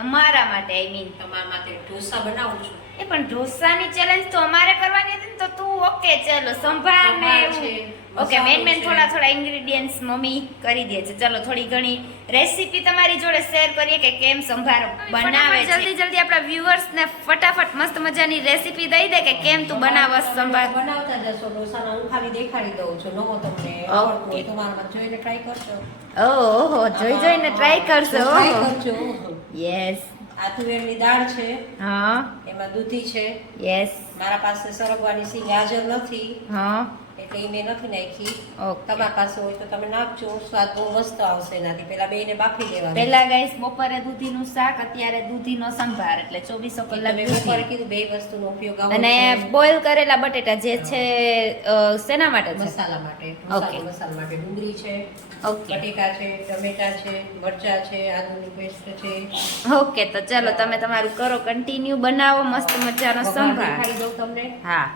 અમારા માટે I mean તમારા માટે ઢોસા બનાવું છું. એ પણ ઢોસાની ચેલેન્જ તો અમારે કરવાની હતી ને તો તું ઓકે ચલો સંભાળ ને એવું. ઓકે મેન મેન થોડા થોડા ઇન્ગ્રેડિયન્ટ્સ મમ્મી કરી દે છે. ચલો થોડી ઘણી રેસીપી તમારી જોડે શેર કરીએ કે કેમ સંભાર બનાવે છે. જલ્દી જલ્દી આપણા વ્યુઅર્સ ને ફટાફટ મસ્ત મજાની રેસીપી દઈ દે કે કેમ તું બનાવસ સંભાર. બનાવતા જશો ઢોસાના હું ખાલી દેખાડી દઉં છું. નવો તમને ઓકે. તમારા જોઈને ટ્રાય કરજો. ઓહો જોઈ જોઈને ટ્રાય કરશો ઓહો યસ આ તુવેરની દાળ છે. હા. એમાં દૂધી છે. યસ મારા પાસે સરગવાની સી હાજર નથી. હા. એટલે એ મેં નથી નાખી. તમારા પાસે હોય તો તમે નાખજો સ્વાદ બહુ મસ્ત આવશે એનાથી. પેલા બેને બાફી દેવા પેલા ગાઈસ બપોરે દૂધીનું શાક અત્યારે દૂધીનો સંભાર એટલે ચોવીસો કલાક બપોરે કીધું બે વસ્તુનો ઉપયોગ અને બોઇલ કરેલા બટેટા જે છે શેના માટે મસાલા માટે. મસાલા મસાલા માટે. ડુંગળી છે ઓકે. બટેકા છે ટમેટા છે મરચા છે આદુની પેસ્ટ છે. ઓકે તો ચાલો તમે તમારું કરો કન્ટિન્યુ બનાવો મસ્ત મજાનો સંભાર. ખાઈ દઉં તમને. હા.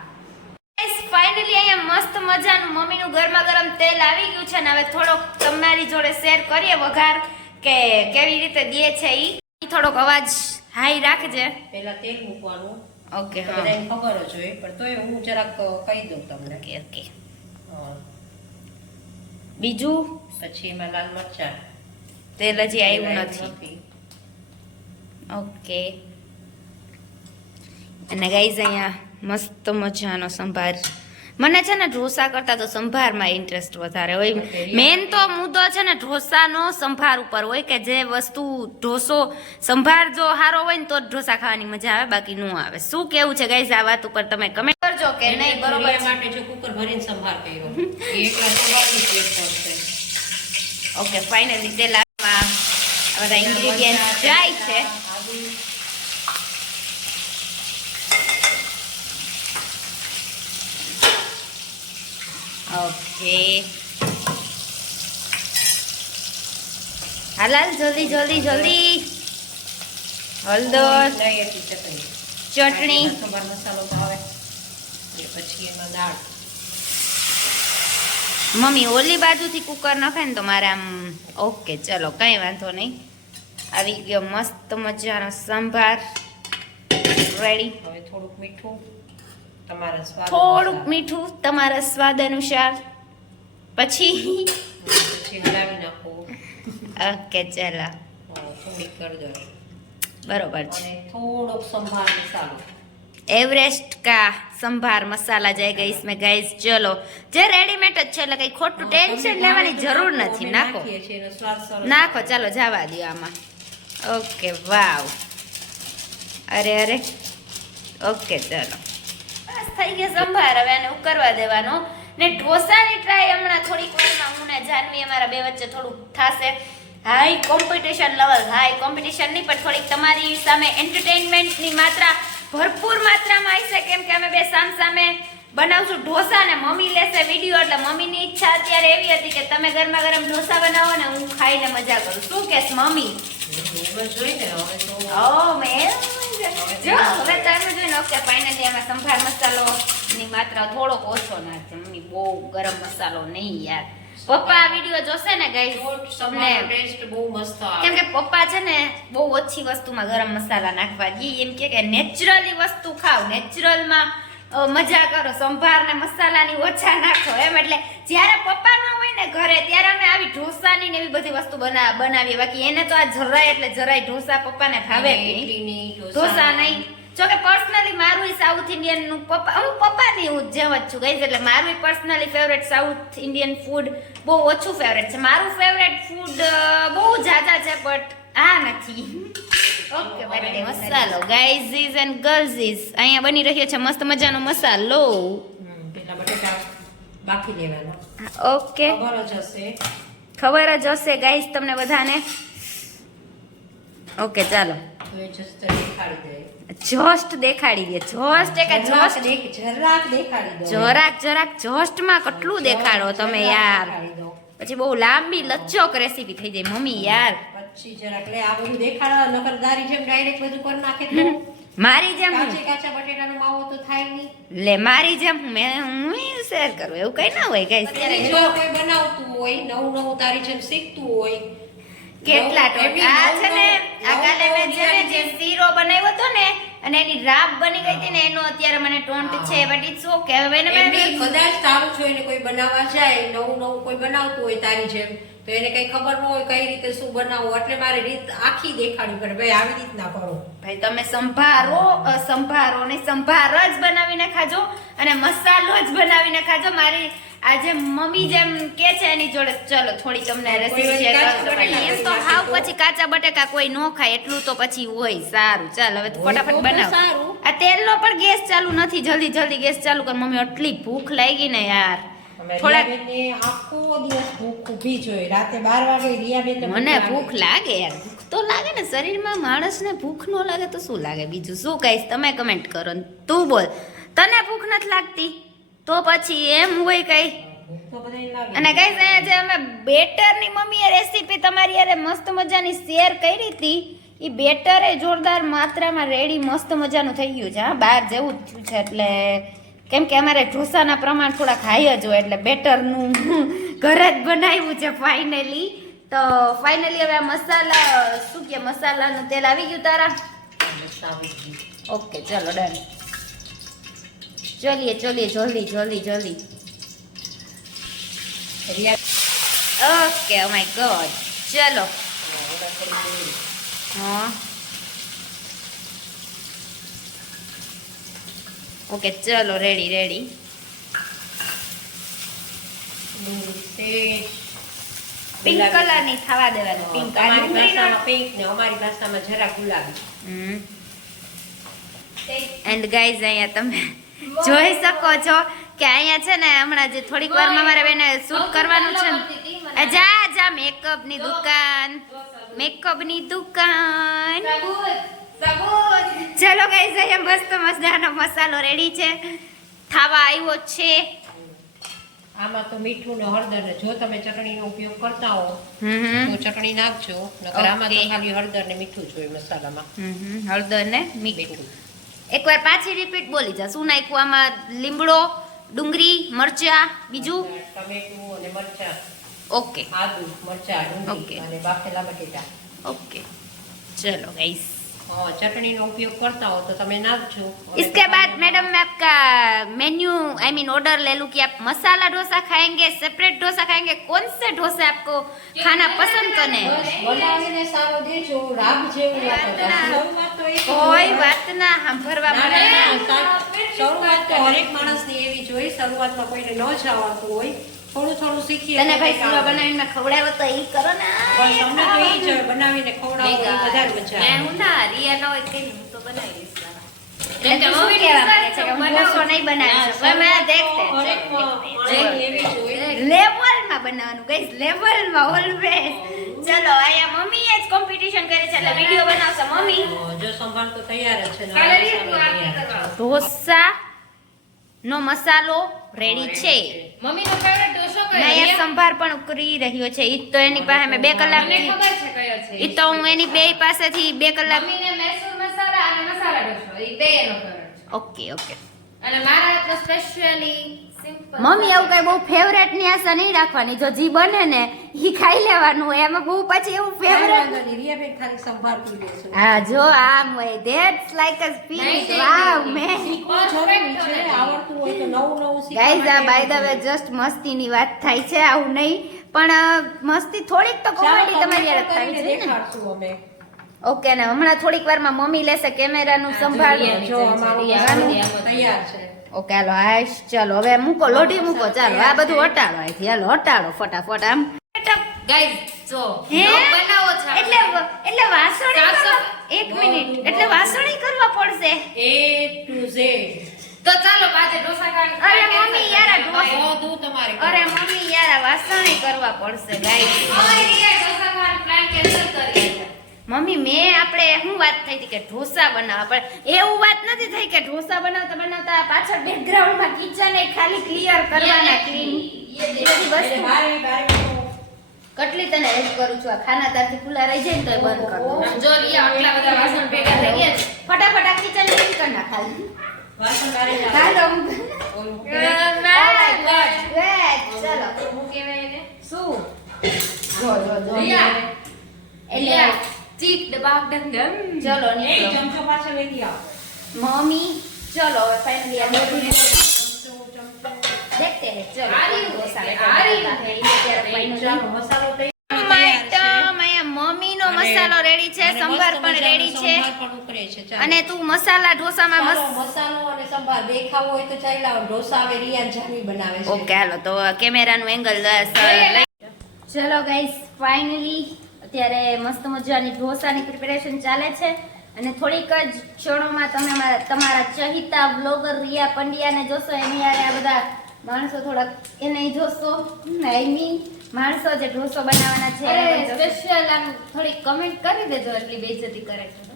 ફાઇનલી અહીંયા મસ્ત મજાનું મમ્મીનું ગરમા ગરમ તેલ આવી ગયું છે ને હવે થોડોક તમારી જોડે શેર કરીએ વઘાર કે કેવી રીતે દે છે ઈ. થોડોક અવાજ હાઈ રાખજે. પહેલા તેલ મૂકવાનું. ઓકે હા બધાને ખબર જ હોય પણ તોય હું જરાક કહી દઉં તમને. ઓકે ઓકે બીજું? પછી એમાં લાલ મરચા. તેલ હજી આવ્યું નથી. ઓકે અને ગાઈઝ અહીંયા મસ્ત મજાનો સંભાર મને છે ને ઢોસા કરતા તો સંભારમાં ઇન્ટરેસ્ટ વધારે હોય મેન તો મુદ્દો છે ને ઢોસાનો સંભાર ઉપર હોય કે જે વસ્તુ ઢોસો સંભાર જો સારો હોય ને તો ઢોસા ખાવાની મજા આવે બાકી નો આવે શું કેવું છે ગાઈઝ આ વાત ઉપર તમે કમેન્ટ કરજો કે નહીં બરોબર માટે જો કુકર ભરીને સંભાર કર્યો ઓકે ફાઇનલી તેલ આ બધા ઇન્ગ્રેડિયન્ટ જાય છે ઓકે. હાલાલ જલ્દી જલ્દી જલ્દી. હળદર ચટણી. મસાલો પછી એમાં દાળ. મમ્મી ઓલી બાજુથી કુકર નખાય ને તો મારે આમ ઓકે ચલો કંઈ વાંધો નહીં. આવી ગયો મસ્ત મજાનો સંભાર. રેડી હવે થોડુંક મીઠું. થોડુંક અનુસાર. મીઠું તમારા સ્વાદ અનુસાર પછી પછી હલાવી નાખો ઓકે ચલો હા, થોડીક હળદર બરોબર છે અને થોડોક સંભાર મસાલો એવરેસ્ટ કા સંભાર મસાલા જાય ગઈ इसमें ગાઈસ ચલો જે રેડીમેડ જ છે એટલે કઈ ખોટું ટેન્શન લેવાની જરૂર નથી નાખો નાખીએ છીએ એનો સ્વાદ સરસ નાખો ચાલો જવા દો આમાં ઓકે વાવ અરે અરે ઓકે ચલો બસ થઈ ગયો સંભાર હવે આને ઉકરવા દેવાનો. ને ઢોસાની ટ્રાય હમણાં થોડીક વારમાં હું ને જાનવી અમારા બે વચ્ચે થોડુંક થશે. High competition level high competition નહીં પણ થોડીક તમારી સામે એન્ટરટેનમેન્ટની માત્રા ભરપૂર માત્રામાં આવશે કેમ કે અમે બે સામ સામે બનાવશું. ઢોસા ને મમ્મી લેશે વીડિયો એટલે મમ્મીની ઈચ્છા અત્યારે એવી હતી કે તમે ગરમા ગરમ ઢોસા બનાવો ને હું ખાઈને મજા કરું. શું કેસ મમ્મી? ઓ મેં જો હવે તમે જોઈને ઓકે ફાઇનલી એમાં સંભાર મસાલો ની માત્રા થોડોક ઓછો નાખજો. મમ્મી બહુ ગરમ મસાલો નહીં યાર. પપ્પા આ વીડિયો જોશે ને ગાઈસ તમને ટેસ્ટ બહુ મસ્ત આવે. કેમ કે પપ્પા છે ને બહુ ઓછી વસ્તુમાં ગરમ મસાલા નાખવા. દી એમ કે કે નેચરલી વસ્તુ ખાવ નેચરલમાં મજા કરો સંભાર ને મસાલાની ઓછા નાખો એમ. એટલે જ્યારે પપ્પા ન હોય ને ઘરે ત્યારે અમે આવી ઢોસાની ને એવી બધી વસ્તુ બના બનાવીએ. બાકી એને તો આ જરાય એટલે જરાય ઢોસા પપ્પાને ભાવે ઢોસા. નહીં. જો કે પર્સનલી મારું સાઉથ ઇન્ડિયનનું પપ્પા હું પપ્પાની હું જેમ જ છું ગઈ એટલે મારું personally favourite South Indian food બહુ ઓછું ફેવરેટ છે. મારું ફેવરેટ ફૂડ બહુ જાજા છે બટ આ નથી. ઓકે બરાબર મસાલો. Guys is and girls is અહીંયા બની રહ્યો છે મસ્ત મજાનો મસાલો. પેલા બટેટા બાફી દેવાના ઓકે. ખબર જ હશે. ખબર જ હશે ગાઈઝ તમને બધાને. ઓકે ચાલો. જસ્ટ દેખાડી દે. જોસ્ટ એક જરાક જોસ્ટ જરાક દેખાડી દો. જરાક જરાક જોસ્ટમાં કેટલું દેખાડો તમે યાર. પછી બહુ લાંબી લચ્ચોક રેસીપી થઈ જાય મમ્મી યાર. પછી જરાક લે આ બધું દેખાડવા નકર દારી જેમ ડાયરેક્ટ બધું કરી નાખે તો. મારી જેમ કાચે કાચા બટેટાનો માવો તો થાય નહીં. લે મારી જેમ મેં હું શેર કરું એવું કઈ ના હોય ગાઈસ અત્યારે જો કોઈ બનાવતું હોય નવું નવું તારી જેમ શીખતું હોય કેટલા આ છે ને આ કાલે મેં છે જે શીરો બનાવ્યો હતો ને અને એની રાબ બની ગઈ હતી ને એનો અત્યારે મને ટોન્ટ છે બટ ઇટ્સ ઓકે હવે એને મેં કદાચ તારું જોઈને કોઈ બનાવવા જાય નવું નવું કોઈ બનાવતું હોય તારી જેમ તો એને કઈ ખબર ન હોય કઈ રીતે શું બનાવવું એટલે મારે રીત આખી દેખાડવી પડે ભાઈ આવી રીતના કરો. ભાઈ તમે સંભારો સંભારો ને સંભાર જ બનાવીને ખાજો અને મસાલો જ બનાવીને ખાજો. મારી આજે મમ્મી જેમ કે છે એની જોડે ચલો થોડી તમને રેસીપી શેર કરું એમ તો હાવ પછી કાચા બટેકા કોઈ નો ખાય એટલું તો પછી હોય સારું. ચાલ હવે ફટાફટ બનાવ. સારું. આ તેલનો પણ ગેસ ચાલુ નથી જલ્દી જલ્દી ગેસ ચાલુ કર. મમ્મી આટલી ભૂખ લાગી ને યાર. મને ભૂખ લાગે યાર. ભૂખ તો લાગે ને. શરીરમાં માણસને ભૂખ ન લાગે તો શું લાગે? બીજું શું કહીશ? તમે કમેન્ટ કરો ને. તું બોલ. તને ભૂખ નથી લાગતી? તો પછી એમ હોય કઈ. અને કઈ જે અમે બેટરની મમ્મીએ રેસીપી તમારી યારે મસ્ત મજાની શેર કરી હતી એ બેટર એ જોરદાર માત્રામાં રેડી મસ્ત મજાનું થઈ ગયું છે હા. બહાર જેવું જ થયું છે એટલે કેમ કે અમારે ઢોસાના પ્રમાણ થોડાક હાઈ જ હોય એટલે બેટરનું ઘરે જ બનાવ્યું છે ફાઇનલી તો ફાઇનલી હવે આ મસાલા, શું કે મસાલાનું તેલ આવી ગયું તારા. ઓકે ચલો ડન ચલીએ ચલીએ, જલ્દી જલ્દી જલ્દી. ઓકે ઓ માય ગોડ ચલો. હા. ઓકે ચલો રેડી રેડી. પિંક ગુલાબી. કલરની થવા દેવાનું પિંક અમારી ભાષામાં પિંક ને અમારી ભાષામાં જરા ગુલાબી. એન્ડ ગાઈઝ અહીંયા તમે જોઈ શકો છો કે અહીંયા છે ને હમણાં જે થોડીક વારમાં મારે બેને શૂટ કરવાનું છે જા જા મેકઅપની દુકાન. મેકઅપની દુકાન. ચલો ગઈ અહીંયા મસ્ત મજાનો મસાલો રેડી છે. ખાવા આવ્યો છે. આમાં તો મીઠું ને હળદર ને જો તમે ચટણીનો ઉપયોગ કરતા હો તો ચટણી નાખજો. નકર આમાં તો ખાલી હળદર ને મીઠું જોઈએ મસાલામાં. હળદર ને મીઠું. એકવાર પાછી રિપીટ બોલી જા શું નાખ્યું આમાં? લીમડો ડુંગળી મરચા બીજું? ટમેટું અને મરચા. ઓકે આદુ મરચા ડુંગળી અને બાફેલા બટેટા. ઓકે ચલો ગાઈસ હા ચટણીનો ઉપયોગ કરતા હો તો તમે નાખજો અને इसके बाद मैडम मैं आपका मेन्यू आई मीन ऑर्डर ले लूं कि आप मसाला डोसा खाएंगे सेपरेट डोसा खाएंगे कौन से डोसे आपको खाना पसंद करने हैं? બસ બનાવીને સારો દેજો રાગ જેવું ના કરતા. શરૂઆત તો એ જ કોઈ હોય. વાત ના સાંભળવા ના, મળે ના, ના, સાચ- શરૂઆત તો હરેક માણસની એવી જ હોય શરૂઆતમાં કોઈને ન જ આવડતું હોય થોડું થોડું શીખીએ. તને ભાઈ પૂરો બનાવીને ખવડાવો તો ઈ કરો ને. બસ અમને તો ઈ જ બનાવીને ખવડાવો એ વધારે મજા આવે. હું ના રિયા ના હોય કઈ હું તો બનાવી. ઢોસા નો મસાલો રેડી છે. મમ્મીનો ફેવરેટ ઢોસો કયો? ને સંભાર પણ કરી રહ્યો છે. ઈ તો એની પાસે મેં બે મને કલાકથી ખબર છે કયો છે. ઈ તો હું એની બે પાસેથી બે કલાક મમ્મીને મૈસૂર મસાલા અને મસાલા ઢોસો. ઈ બે એનો ફેવરેટ ઓકે ઓકે. અને મારા હાથનો સ્પેશિયલી મમ્મી એવું કઈ બહુ ફેવરેટની આશા નહીં રાખવાની. જો જી બને ને ઈ ખાઈ લેવાનું. હોય એમાં બહુ પછી એવું ફેવરેટ. હા જો આમ હોય. That's like a speech wow મે શીખવું જરૂરી છે. આવડતું હોય તો નવું નવું શીખવા ગાઈઝ આ બાય ધ વે જસ્ટ મસ્તીની વાત થાય છે આવું નહીં. પણ મસ્તી થોડીક તો કોમેડી તમારી યાર થાય છે ને? ઓકે ને હમણાં થોડીક વારમાં મમ્મી લેશે કેમેરાનું સંભાળ જો અમારું તૈયાર છે. ઓકે હાલો હાશ ચાલો. હવે મૂકો લોઢી મૂકો ચાલો આ બધું હટાડો અહીંથી. હાલો હટાડો ફટાફટ આમ. ગાઈઝ જો બનાવો છે એટલે એટલે વાસણ એક મિનિટ. એટલે વાસણી કરવા પડશે. એ ટુ ઝેડ તો ચાલો આજે અરે મમ્મી, યાર, આ તમારે અરે મમ્મી યાર આ વાસણી કરવા પડશે cancel કરીએ. છે. મમ્મી મેં આપણે શું વાત થઈ હતી કે ઢોસા બનાવવા? પણ એવું વાત નથી થઈ કે ઢોસા બનાવતા બનાવતા પાછળ બેકગ્રાઉન્ડમાં કિચન એ ખાલી ક્લિયર કરવાના ક્લીન કેટલી તને હેલ્પ કરું છું. આ ખાના તારથી ખુલ્લા રહી જાય ને તો બંધ કર. જો રિયા આટલા બધા વાસણ ભેગા થઈ ગયા. ફટાફટ આ કિચન ક્લીન કર ના ખાલી. વાસણ. ના, Oh. ચલો. શું જો જો જો. રિયા. એટલે બાગ ધમ ચલો ને ચમચો પાછો લેતી આવ. મમ્મી ચલો ફાઇનલી આ બધું ને સંભાર પણ રેડી છે. અને તું મસાલા ઢોસામાં મસાલો અને સંભાર બે હોય તો ચાલી લાવો ઢોસા હવે રિયાન બનાવે ઓકે હાલો તો કેમેરાનું એંગલ ચલો ગાઈસ ફાઇનલી અત્યારે મસ્ત મજાની ઢોસાની પ્રિપેરેશન ચાલે છે. અને થોડીક જ ક્ષણોમાં તમે તમારા ચહિતા બ્લોગર રિયા પંડ્યાને જોશો, એની હારે આ બધા માણસો થોડાક એને જોશો. આઈ મીન માણસો જે ઢોસો બનાવવાના છે સ્પેશિયલ આમ થોડીક કમેન્ટ કરી દેજો, એટલી બેઇજ્જતી કરે છે.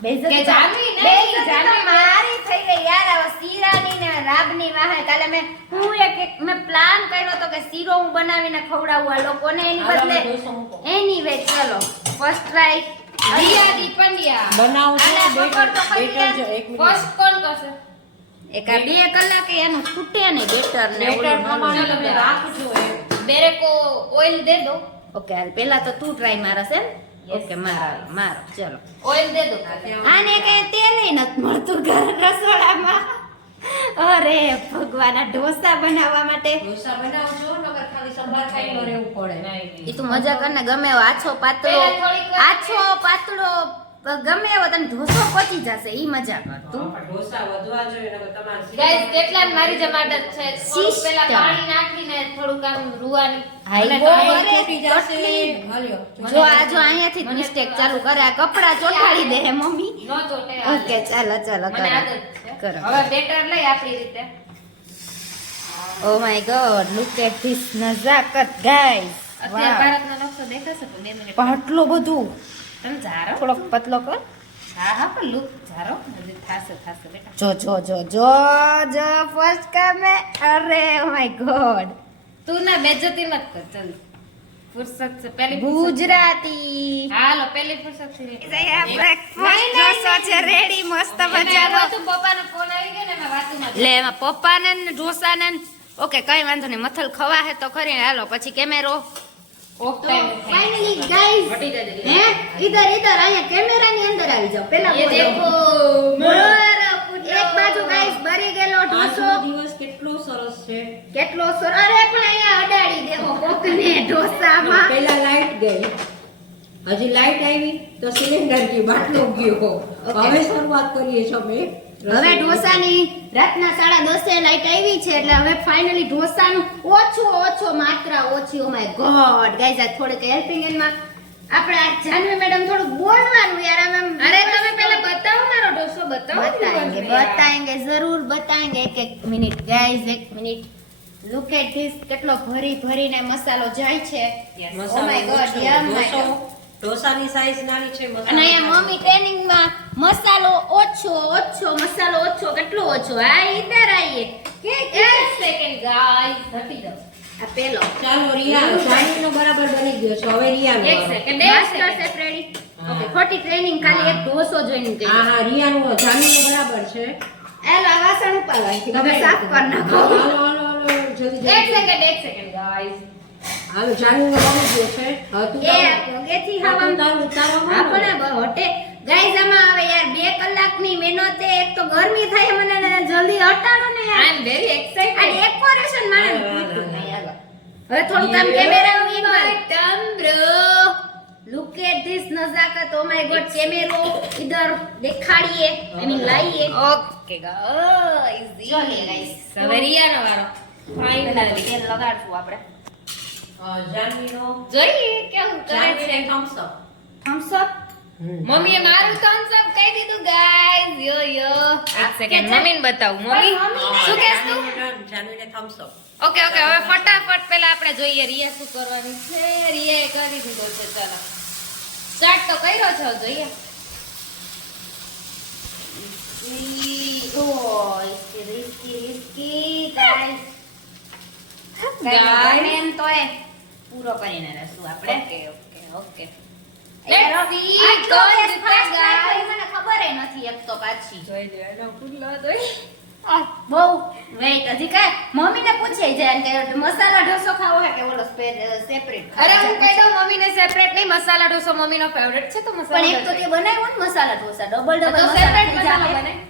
તો. બેઇજ્જતી કે તો- જાનવી નહીં, જાનવી મારી થઈ ગઈ યાર આ શીરાની ને રાબની વાહે કાલે મેં હું એક એક પ્લાન કર્યો તો કે શીરો હું બનાવીને ખવડાવું આ લોકોને એની બદલે ઢોસો મૂકો. ચલો ફર્સ્ટ ટ્રાય રિયા દી પંડ્યા. બેટર બેટર જો એક મિનિટ First કોણ કરશે? એક આ બે કલાકે એનું છૂટે ને બેટર ને બેટર પ્રમાણે. રાખજો બેરેકો બેરે ઓઇલ દે દો ઓકે હાલ પેલા તો તું ટ્રાય મારસ એમ. ઓકે મારો મારો ચલો ઓઇલ દે દો આને કે તેલ નથી મળતું ઘર રસોડામાં અરે ભગવાન આ ઢોસા બનાવવા માટે ઢોસા બનાવજો નકર ખાલી સંભાર ખાઈને રહેવું પડે એ તું મજા કર ને ગમે એવો આછો પાતળો આછો પાતળો ગમે એવો તને ઢોસો પચી જશે ઈ મજા કર તું ઢોસા વધવા જોઈએ નકર તમારે ગાઈસ કેટલા મારી જમાડત છે? પેલા પાણી નાખીને થોડું કામ રૂવાની. જો આ જો અહીંયાથી મિસ્ટેક ચાલુ કરે. આ કપડા ચોટાડી દે મમ્મી. ઓકે ચાલો ચાલો કરો. કરો. હવે બેટર લઈ આપણી રીતે. ઓ my god look at this નજાકત guys અત્યારે ભારતનો નકશો દેખાશે તો બે મિનિટ. પાટલો બધું તમે ઝારો? થોડોક પતલો કર. હા હા પણ લુક ઝારો. હજી થાશે થાશે બેટા. જો જો જો જો જો ફર્સ્ટ કામે. અરે માય ગોડ તું ના બેજતી મત કર ચલ. ફુરસત છે પહેલી ગુજરાતી. હાલો પહેલી ફુરસતથી બ્રેકફાસ્ટ ઢોસો છે રેડી મસ્ત મજાનો. તું પપ્પાનો ફોન આવી ગયો ને એમાં વાતમાં લે એમાં પપ્પાને ને ઢોસાને ઓકે કઈ વાંધો નહીં મથલ ખવા હે તો ખરી. ને હાલો પછી કેમેરો. ફાઇનલી ગાઈસ હે? ઇધર ઇધર અહીંયા કેમેરા ની અંદર આવી જાવ પહેલા એ દેખો. એક બાજુ ગાઈસ ભરી ગયેલો ઢોસો. દિવસ કેટલો સરસ છે. કેટલો સરસ અરે પણ અહીંયા અડાડી દેવો કોકને ઢોસામાં. પહેલા લાઈટ ગઈ. હજી લાઈટ આવી તો સિલિન્ડર કી બાટલો ગયો. હવે શરૂઆત કરીએ છો મેં હવે ઢોસાની રાતના સાડા દસે લાઈટ આવી છે એટલે હવે ફાઇનલી ઢોસાનું ઓછું ઓછો માત્ર ઓછી. ઓ ગોડ ગાઈઝ આ થોડુંક હેલ્પિંગ એન્ડમાં આપણે આ જાનવી મેડમ થોડું બોલવાનું યાર આમ અરે તમે પહેલા બતાવો મારો ઢોસો બતાવો બતાએંગે બતાએંગે જરૂર બતાએંગે એક એક મિનિટ ગાઈઝ એક મિનિટ લુક એટ ધીસ કેટલો ભરી ભરીને મસાલો જાય છે. ઓ માય ગોડ યમ ઢોસાની સાઈઝ નાની છે અને અહીંયા મમ્મી ટ્રેનિંગમાં મસાલો ઓછો ઓછો મસાલો ઓછો કેટલો ઓછો? હા ઈધર આઈએ કે કે? એક સેકન્ડ ગાઈસ હટી જાઓ આ પેલો. ચાલો રિયા જાનવીનો બરાબર બની ગયો છે. હવે રિયા એક સેકન્ડ એક માસ્ટર શેફ રેડી ઓકે ખોટી ટ્રેનિંગ ખાલી એક ઢોસો જોઈને કહી હા હા રિયાનો જાનવીનો બરાબર છે. એલો આ વાસણ ઉપાડવાથી તમે તમે સાફ કર નાખો. હાલો હાલો હાલો જલ્દી એક સેકન્ડ એક સેકન્ડ ગાઈસ હાલો જાનું ગયો છે? હવે તું એ તારું- પગેથી હા, હવા તારું ઉતારો હા મારો. પણ આ હટે ગાઈઝ આમાં આવે યાર 2 કલાકની મહેનતે એક તો ગરમી થાય મને ને જલ્દી હટાડો ને યાર. આઈ એમ વેરી એક્સાઇટેડ અને ડેકોરેશન મારે. હવે થોડું કામ કેમેરાનું ઇન્વોલ્વ ટમ બ્રો લુક એટ ધીસ નજાકત. ઓ માય ગોડ કેમેરો ઇધર દેખાડીએ આઈ મીન લાઈએ. ઓકે ગાઈઝ ચાલીએ, guys. હવે રિયાનો વારો ફાઇનલી તેલ લગાડશું આપણે. જાનવીનો જોઈએ કેવું કરે છે. થમ્સ અપ થમ્સ અપ મમ્મીએ મારું થમ્સ અપ કહી દીધું ગાઈસ યો યો. એક સેકન્ડ મમ્મીને બતાવું. મમ્મી? શું કહેશ તું? જાનવીને- થમ્સ અપ ઓકે ઓકે. હવે ફટાફટ પહેલા આપણે જોઈએ રિયા શું કરવાની છે. રિયાએ કરી દીધો છે. ચાલો. સ્ટાર્ટ તો કર્યો છે. જોઈએ. ઓય ઇસકી રિસ્કી રિસ્કી ગાઈસ ગાઈસ એમ તો એ. પૂરો કરીને રહેશું આપણે. ઓકે ઓકે ખબર નથી એક તો પાછી. જોઈ બહુ વેઇટ હજી કાંઈ મમ્મીને પૂછે જાય કે મસાલા ઢોસો ખાવો હે કે ઓલો સેપરેટ અરે હું કહી દઉં મમ્મીને સેપરેટ નહીં મસાલા ઢોસો મમ્મીનો ફેવરેટ છે તો મસાલા પણ એક તો તે બનાવ્યો ને મસાલા ઢોસા ડબલ તો ડબલ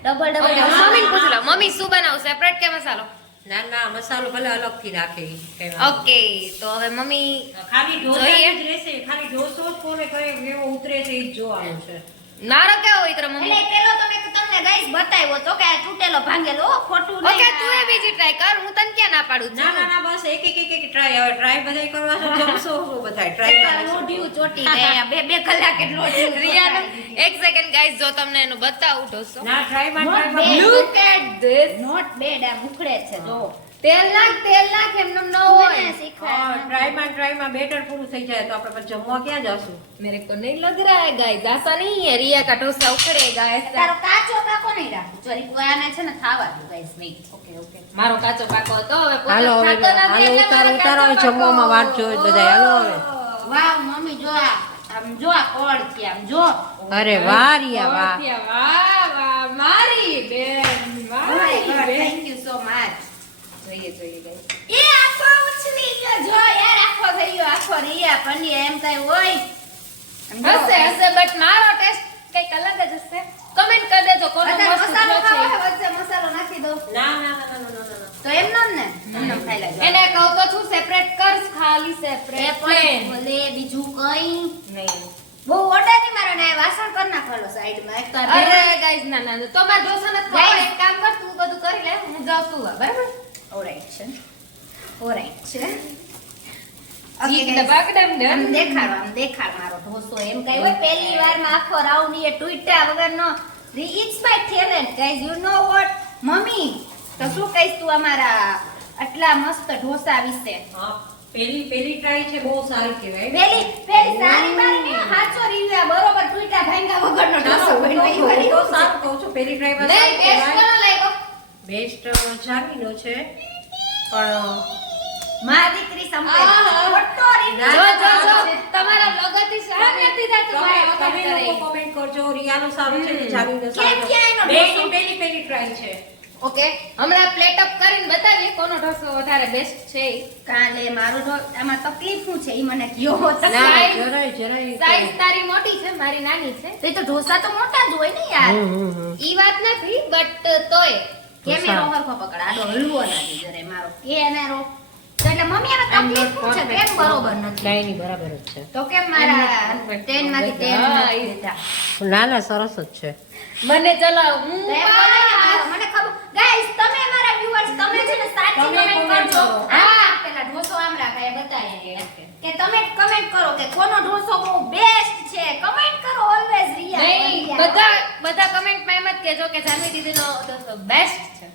ડબલ ડબલ મમ્મીને પૂછ લો મમ્મી શું બનાવું સેપરેટ કે મસાલો? ના ના મસાલો ભલે અલગથી રાખે ઈ, કઈ વાંધો ઓકે તો હવે મમ્મી ખાલી ઢોસા. જ રહેશે ખાલી ઢોસો કોને કયો એવો ઉતરે છે એ જ જોવાનું છે મારો કેવો હોય તારો એટલે પેલો તો મેં તમને ગાઈસ બતાવ્યો તો કે આ તૂટેલો ભાંગેલો હો, ખોટું ઓકે તું એ બીજી ટ્રાય કર હું તને ક્યાં ના પાડું ના ના ના બસ એક એક એક એક ટ્રાય હવે ટ્રાય બધાય કરવા છો જમસો શું બધાય? ટ્રાય લોઢિયું ચોટી ગયા બે બે કલાકે લોઢિયું રિયાનો એક સેકન્ડ ગાઈસ જો તમને એનું બતાવું ઢોસો. ના ટ્રાયમાં ટ્રાયમાં. Look at this not bad આ મુખડે છે જો. તેલ નાખ તેલ નાખ એમનેમ ન મને હોય શીખવાડ. કડાઈમાં બેટર પૂરું થઈ જાય તો આપણે પછી જમવા ક્યાં જશું? મેરે કો નહીં લગ રહા હે ગાઈસ આસા નહીં હે. રિયા કા ઢોસા ઉખડે ગાઈસ તારો કાચો પાકો નહીં રાખો. ચોરી કોયાને છે ને ખાવા દો ગાઈસ મે ઓકે ઓકે. મારો કાચો પાકો હતો. હવે પોતે હાલો હવે હાલો ઉતારો ઉતારો. જમવામાં વાત જોઈ બધા હાલો હવે. વાહ મમ્મી જો આ આમ જો આ કોળ છે આમ જો. અરે વાહ રિયા વાહ. વાહ મારી બેન મારી થેન્ક યુ સો મચ જોઈએ જોઈએ ગાઈસ એ આપો ઉછળી ગયો જો યાર આખો થઈ ગયો આખો રિયા પંડ્યા એમ કઈ હોય આમ જો. હશે હશે બટ મારો ટેસ્ટ કંઈક અલગ જ હશે. કમેન્ટ કરી દેજો કોનો મસાલો છે મસાલો નાખી દો ના ના ના ના ના ના તો એમ નામ ને? એમ ખાઈ લેજો એને કહું તો છું સેપરેટ કર ખાલી સેપરેટ પણ ભલે બીજું કઈ નહીં. બહુ ઓર્ડર નહીં મારો ને વાસણ કર નાખવાનો એક તો અરે ગાઈસ ના ના તો મારે ઢોસા નથી ખાવા. એક કામ કર તું બધું કરી લે હું જાઉં છું બરાબર? ઓલરાઈટ છે. Alright છે જીત Okay, ને guys. બાકડમ ને. આમ દેખાડ મારો ઢોસો. એમ કઈ હોય પહેલી વારમાં આખો રાઉન્ડ એ ટૂટ્યા વગરનો it's my talent guys you know. What mummy તો શું કહીશ તું અમારા આટલા મસ્ત ઢોસા વિશે? હા પેલી પેલી ટ્રાય છે બહુ સારી કહેવાય. પેલી પેલી સારી મારી ને હાચો રિવ્યુ બરોબર ટૂટ્યા ભાંગા વગરનો ઢોસો હું બન્યો. તો સારું કહું છું પેલી ટ્રાયમાં નહીં લાગ્યો. બેસ્ટ જામીનો છે. પણ મારી દીકરી સંપે આહા. ખોટો review જો જો જો. તમારા લગનથી સહન નથી થતું મારા વગર કરે. કોમેન્ટ કરજો. રિયાનો સારો છે કે જામીનો કેમ સારો. ક્યાં એનો બેની? ઢોસો? પેલી પેલી ટ્રાય છે. ઓકે? હમણાં પ્લેટ અપ કરીને બતાવીએ કોનો ઢોસો વધારે બેસ્ટ છે કાલે મારું આમાં તકલીફ શું છે? એ મને કયો જરાય જરાય સાઈઝ તારી મોટી છે મારી નાની છે. તો એ તો ઢોસા તો મોટા જ હોય ને યાર. ઈ વાત નથી બટ તોય કેમેરો હરખો પકડ. આડો હલવો મારો. કેમેરો એટલે મમ્મી હવે તકલીફ શું છે? કેમ બરોબર નથી. નહીં નહીં બરાબર જ છે. તો કેમ મારા ટેનમાંથી ટેન નથી દેતા? ના ના સરસ જ છે. મને ચલો હું મને ખબર ગાઈસ તમે મારા વ્યુઅર્સ તમે છે ને સાચી કમેન્ટ કરજો. હા પેલા ઢોસો આમ રાખાય બતાય કે તમે કમેન્ટ કરો કે કોનો ઢોસો બહુ બેસ્ટ છે. કમેન્ટ કરો ઓલવેઝ રિયા નહીં બધા બધા કમેન્ટમાં એમ જ કહેજો કે જાનવી દીદીનો ઢોસો બેસ્ટ છે.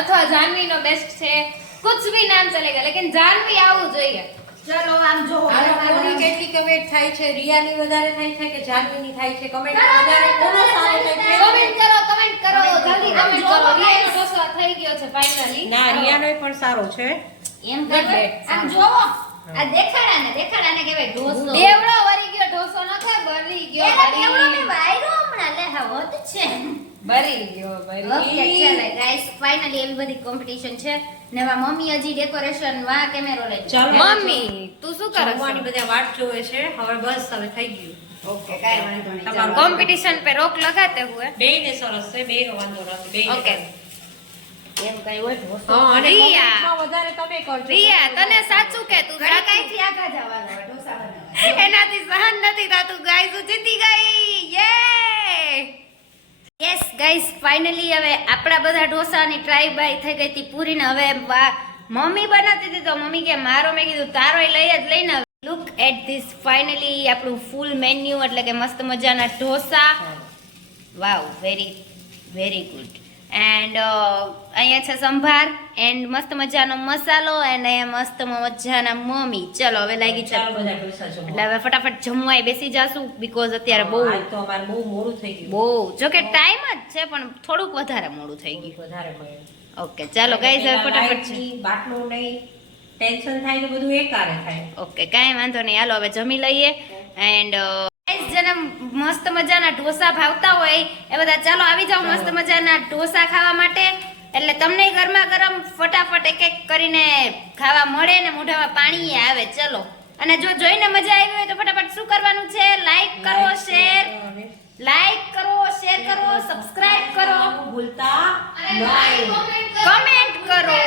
અથવા જાનવીનો બેસ્ટ છે. કુછ ભી નામ ચલેગા લેકિન જાનવી આવવું જોઈએ. ચલો આમ જો હાલો કોની કેટલી કમેન્ટ થાય છે? રિયાની વધારે થાય છે કે જાનવીની થાય છે? કમેન્ટ વધારે કોનો કરો, થાય છે? કમેન્ટ કરો કમેન્ટ કરો જલ્દી કમેન્ટ કરો. રિયાનો. ઢોસો થઈ ગયો છે ફાઇનલી ના રિયાનો પણ સારો છે. એમ Not આમ જોવો. આ દેખાડાને દેખાડાને કહેવાય ઢોસો. દેવડો વરી ગયો ઢોસો નખે બરી ગયો એલા દેવડો મે વાયરો હમણાં લે હા હોત છે. બરી ગયો ઓકે બરી ગાઈસ ફાઇનલી એવી બધી કોમ્પિટિશન છે. નેવા મમ્મી હજી ડેકોરેશન વા કેમેરો લઈ ચાલો મમ્મી તું શું કરે છે બધા વાટ જોવે છે. હવે બસ હવે થઈ ગયું. ઓકે કાઈ વાંધો નહીં તમારું કોમ્પિટિશન પે રોક લગાતે હુએ? બે ને સરસ છે બે નો વાંધો નથી બે ઓકે તને સાચું કે તું એનાથી સહન નથી થાતું ગાઈસ જીતી ગઈ? યે! યસ ગાઈસ ફાઇનલી હવે આપણા બધા ઢોસાની ટ્રાય બાય થઈ ગઈ હતી પૂરીને. હવે મમ્મી બનાવતી હતી તો મમ્મી કે મારો મેં કીધું તારો લઈ જ લઈને લુક એટ ધીસ ફાઇનલી આપણું ફૂલ મેન્યુ એટલે કે મસ્ત મજાના dosa. Wow very very good and અહીંયા છે સંભાર. એન્ડ મસ્ત મજાનો મસાલો એન્ડ અહીંયા મસ્ત મજાના મમ્મી. ચલો હવે લાગી છે ચાલો. એટલે હવે ફટાફટ જમવાય બેસી જશું બીકોઝ અત્યારે બહુ તો અમારે બહુ મોડું થઈ ગયું. બહુ. જો કે ટાઈમ જ છે પણ થોડુંક વધારે મોડું થઈ ગયું. વધારે ઓકે ચાલો ગાઈઝ હવે ફટાફટ બાટલો નહીં. ટેન્શન થાય તો બધું એકારે થાય. ઓકે કાંઈ વાંધો નહીં. હાલો હવે જમી લઈએ. એન્ડ જેને મસ્ત મજાના ઢોસા ભાવતા હોય એ બધા ચાલો આવી જાઓ મસ્ત મજાના ઢોસા ખાવા માટે. એટલે તમને ગરમા ગરમ ફટાફટ એક એક કરીને ખાવા મળે ને મોઢામાં પાણી આવે. ચલો. અને જો જોઈને મજા આવી હોય તો ફટાફટ શું કરવાનું છે? લાઈક કરો શેર લાઈક કરો શેર કરો સબસ્ક્રાઇબ કરો ભૂલતા નહીં. કમેન્ટ કરો.